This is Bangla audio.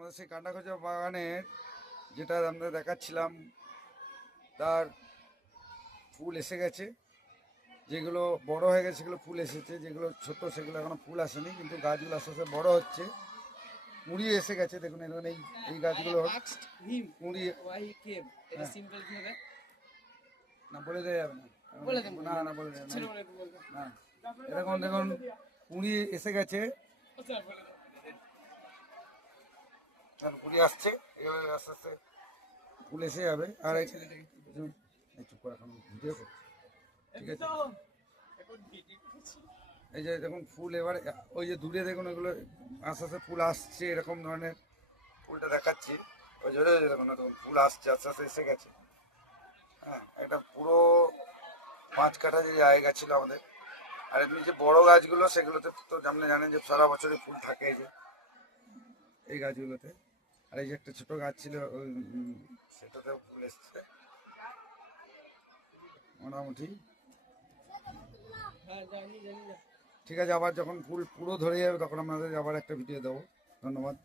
আমাদের সেই কান্ডাখোঁজা বাগানের যেটা আমরা দেখাচ্ছিলাম তার ফুল এসে গেছে। যেগুলো বড় হয়ে গেছে সেগুলো ফুল এসেছে, যেগুলো ছোট সেগুলো এখনো ফুল আসেনি, কিন্তু গাছগুলো আস্তে আস্তে বড় হচ্ছে, কুঁড়ি এসে গেছে। দেখুন এখন এই গাছগুলো কুঁড়ি না বলে দেওয়া যাবে না, না বলে দেওয়া না। এরকম দেখুন কুঁড়ি এসে গেছে, কুঁড়ি আসছে, এভাবে আস্তে আস্তে ফুল এসে যাবে। আর চুপ করে এখন ভিডিও করছি, ঠিক আছে। এই যে দেখুন ফুল এবার ওই যে দূরে দেখুন ওইগুলো আস্তে আস্তে ফুল আসছে, এরকম ধরনের ফুলটা দেখাচ্ছি। ওই জন্য দেখুন ফুল আসছে, আস্তে আস্তে এসে গেছে। হ্যাঁ, একটা পুরো 5 কাঠা যে জায়গা ছিল আমাদের। আর এমনি যে বড় গাছগুলো সেগুলোতে তো আপনি জানেন যে সারা বছরই ফুল থাকে, এই যে এই গাছগুলোতে। আর এই যে একটা ছোট গাছ ছিল সেটাতেও ফুল এসছে মোটামুটি। ঠিক আছে, আবার যখন ফুল পুরো ধরে যাবে তখন আপনাদের আবার একটা ভিডিও দেবো। ধন্যবাদ।